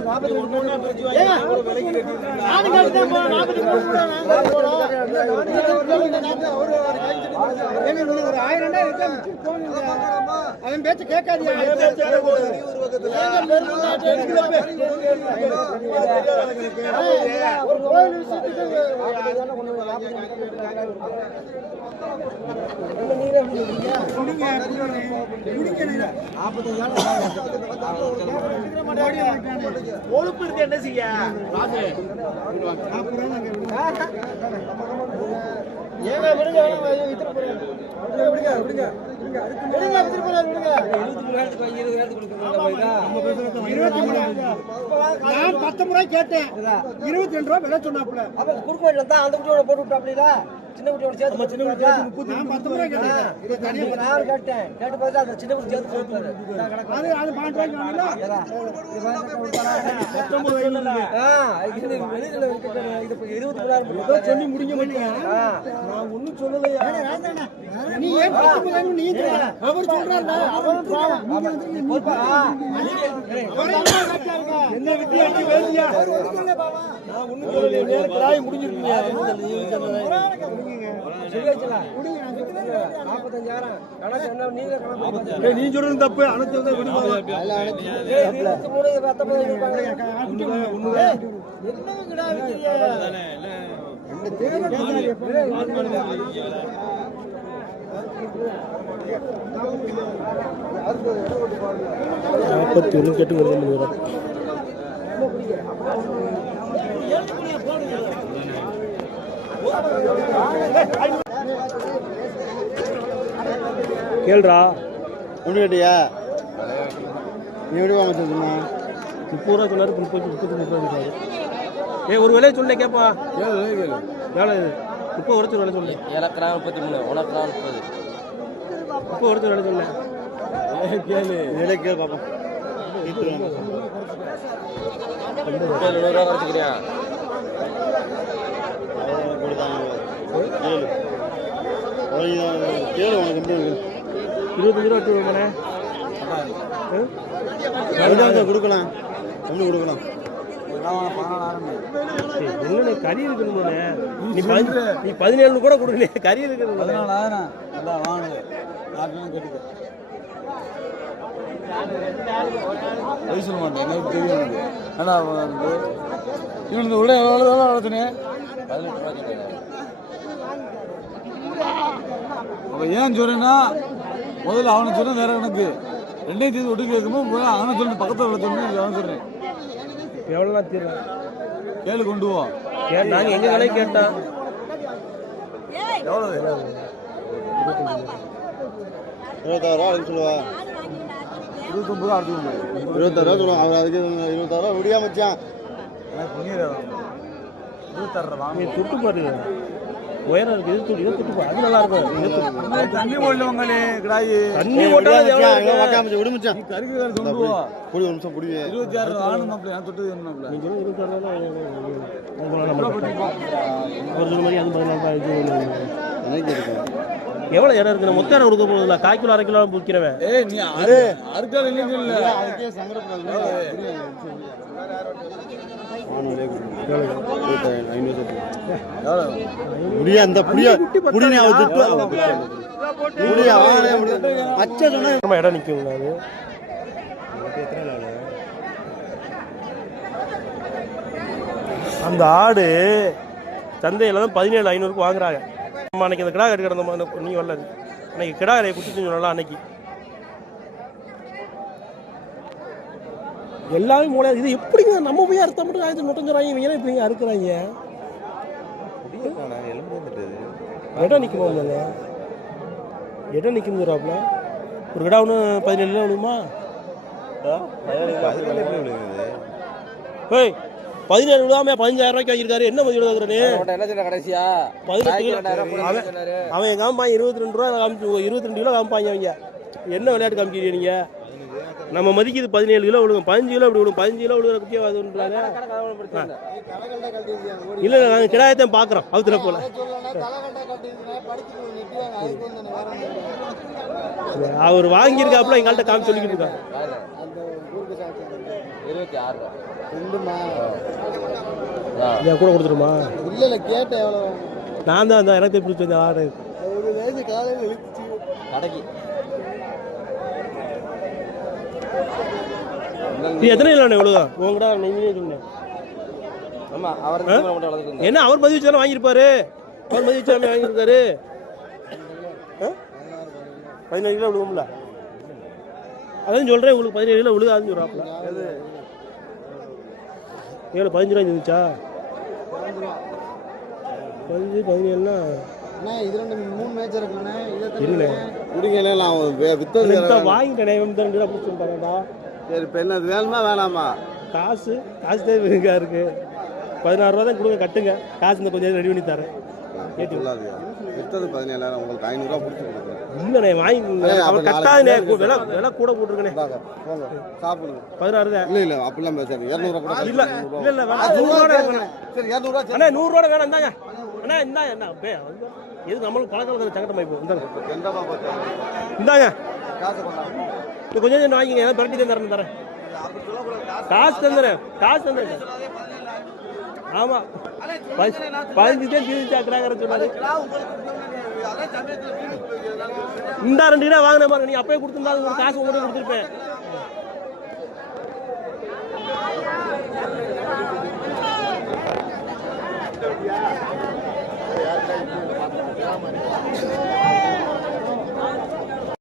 நாற்பத்தி மூணு அவன் பேச்ச கேட்காதியா ஒரு கோயில் இருக்கு என்ன செய்ய? நான் பத்து முறை கேட்டேன். இருபத்தி ரெண்டு ரூபா விலை சொன்னாப்புல. அப்ப குறுக்கு தான் அந்த குட்டியோட போட்டு விட்டா அப்படின்னா சின்ன குட்டியோட சேர்த்து சின்ன குட்டி நான் பத்து முறை கேட்டேன். இது தனியா நான் கேட்டேன். கேட்டு பார்த்து அந்த சின்ன குட்டி சேர்த்து கொடுத்தாரு அது அது பாஞ்சு ரூபாய்க்கு வாங்கல சொல்லி முடிக்க மாட்டீங்க நான் ஒண்ணும் சொல்லலையா? நீ ஏன் பத்து முறைன்னு நீ சொல்ற? அவர் சொல்றாருல அவர் சொல்றாரு. நீங்க வந்து நீ அவரே என்ன காட்டாருங்க? என்ன வித்தியாசம்? வேலையா கிராய் முடிஞ்சிருக்கீங்க நீ சொல்றது தப்பு. அனைத்து விடுவாங்க நாற்பத்தி ஒன்று கேட்டு வருது கேள்றா. ஒன்று கேட்டியா நீ எப்படி வாங்க சொல்லுமா முப்பது ரூபா சொன்னாரு முப்பது முப்பத்தி முப்பது ரூபா ஏய் ஒரு விலையை சொல்ல கேப்பா. வேலை இது. முப்பது ஒருத்தர் வேலை சொல்லு. எனக்கு முப்பத்தி மூணு உனக்கு முப்பது. முப்பது ஒருத்தர் வேலை சொல்ல. கேளு. விலை கேளு பாப்போம். நூறுரூவா குறைச்சிக்கிறியா கேளு உனக்கு எப்படி இருபத்தஞ்சு ரூபா டூ கொடுக்கலாம் ஒன்று கொடுக்கலாம் என்ன கறி இருக்கணும்னே நீ பதினஞ்சு நீ பதினேழு கூட கொடுக்கல கறி இருக்கணும் பொய் சொல்ல மாட்டேன் எனக்கு தெரியும் எனக்கு. ஏன்னா வந்து? இவனுக்கு உள்ள எவ்வளோ எவ்வளோ வளர்த்துனே பதினெட்டு ரூபா கேட்குறேன் அப்போ ஏன் சொல்றேன்னா முதல்ல அவனை சொன்ன வேற கணக்கு ரெண்டையும் தீர்த்து ஒட்டு கேட்கும்போது முதல்ல அவனை சொல்லு பக்கத்தில் உள்ள சொல்லு அவன் சொல்றேன். எவ்வளோ தீர்றேன் கேளு கொண்டு போ. கே நாங்கள் எங்கள் விலையை கேட்டோம் எவ்வளோ இருபத்தாறு ரூபா அதுக்கு சொல்லுவா. இருபத்தொம்பது அடுத்து கொண்டு இருபத்தாறு ரூபா சொல்லுவான். அவர் அதுக்கு இருபத்தாறு ரூபா முடியா மச்சான். நீ துட்டு பாரு. உயரம் இருக்கு. இது துட்டு அது நல்லா இருக்கும். தண்ணி போடல உங்களே கிடாயி. தண்ணி ஓட்டாலும் எவ்வளோ அங்கே இருக்கு? வாக்காம விடு மச்சான். நீ கருக்கு வேறு கொண்டு போ புடி ஒரு நிமிஷம் புடி இருபத்தி ஆறு ஆணும் மாப்பிள்ள நான் நீங்க நம்ம. ஒரு மாதிரி அது. எனக்கு இருக்கு. எவ்வளவு இடம் இருக்கு? மொத்த இடம் கொடுக்க போகுதுல கால் கிலோ அரை கிலோ விற்கிறவன் ஏய் நீ அரு அறுக்கால் இல்லைன்னு இல்ல அதுக்கே அச்சா சொன்னா இடம் அது அந்த ஆடு சந்தையில் தான் பதினேழு ஐநூறுக்கு வாங்குறாங்க. நம்ம அன்னைக்கு அந்த கிடா கட்டி கிடந்த நீ வரல அன்னைக்கு கிடா கடையை குட்டிட்டு சொன்னல அன்னைக்கு. எல்லாமே மூளை இது எப்படிங்க? நம்ம போய் அறுத்த மட்டும் ஆயிரத்தி நூற்றஞ்சாயிரம் இவங்க இப்படிங்க அறுக்குறாங்க? இடம் நிற்குமா இல்லைங்க? இடம் நிற்கும் தூராப்புல ஒரு கடை ஒன்று பதினேழு விழுமா ஏய் பதினேழு விழாம பதினஞ்சாயிரம் ரூபாய்க்கு வாங்கியிருக்காரு. என்ன பதிவு எழுதுறனே என்ன சொன்ன கடைசியா? பதினெட்டு அவன் காமிப்பான்? இருபத்தி ரெண்டு ரூபா காமிச்சு இருபத்தி ரெண்டு கிலோ காமிப்பாங்க அவங்க. என்ன விளையாட்டு காமிக்கிறீங்க நீங்க? நம்ம மதிக்குது பதினேழு கிலோ விழுகும். பதினஞ்சு கிலோ இப்படி விழுகும் பதினஞ்சு கிலோ விழுகிற குட்டியா அதுன்றாங்க இல்ல இல்ல, நாங்க கிடாயத்தான் பாக்குறோம் அவுத்துல போல. அவர் வாங்கியிருக்காப்புல எங்கள்கிட்ட காமி சொல்லிக்கிட்டு இருக்காங்க இருபத்தி ஆறு ரூபா ரெண்டுமா கூட கொடுத்துருமா? இல்ல இல்ல கேட்டேன் எவ்வளவு? நான் தான் அந்த எனக்கு பிடிச்ச இந்த ஆடு. ஒரு வயசு காலையில் இழுத்துச்சு. கடைக்கு. நீ எத்தனை கிலோ எவ்வளோ உங்கடா நீங்களே சொன்னேன் ஆமா அவர் மட்டும் வளர்த்துட்டு என்ன அவர் வச்சு வாங்கியிருப்பாரு? அவர் மதிய வச்சு வாங்கியிருக்காரு ஆ? பதினேழு கிலோ விழுகும்ல அதான் சொல்கிறேன் உங்களுக்கு பதினேழு கிலோ விழுகாதுன்னு சொல்கிறாப்புல ஏழு பதினஞ்சு ரூபா இருந்துச்சா பதினஞ்சு பதினேழுனா காசு காசு தான் இருக்கா இருக்கு. பதினாறு ரூபா தான் கொடுங்க கட்டுங்க. காசு இந்த கொஞ்சம் ரெடி பண்ணி தரேன். வித்தது பதினேழாயிரம் உங்களுக்கு ஐநூறுரூவா பிடிச்சி கொடுக்குறேன். இல்லைண்ணே வாங்கி நாளைக்கு கட்டாதுண்ணே விலை விலை கூட போட்டிருக்கண்ணே. போங்க. சாப்பிடுங்க. பதினாறு தான் இல்லை இல்லை அப்படிலாம் பேசாது இரநூறுவா கூட இல்ல இல்ல இல்ல வேணாம். நூறுரூவா சரி இரநூறுவா அண்ணா நூறுரூவா வேணாம் இந்தாங்க. அண்ணா இந்தாங்க என்ன பே எது நம்மளுக்கு பழக்கம் சங்கடம் இப்போ இந்தாங்க. இந்தாங்க. கொஞ்சம் கொஞ்சம் வாங்கிங்க ஏதாவது பிரட்டி தான் தரேன் தரேன் காசு தந்துடுறேன் காசு தந்துடுறேன். ஆமா. பதினஞ்சு தான் தீர்ந்துச்சா கிராகரன் சொன்னாரு. இந்த ரெண்டு கிலோ வாங்கின பாருங்க நீ அப்பயே கொடுத்துருந்தா ஒரு காசு கூட கொடுத்துருப்பேன். Yeah.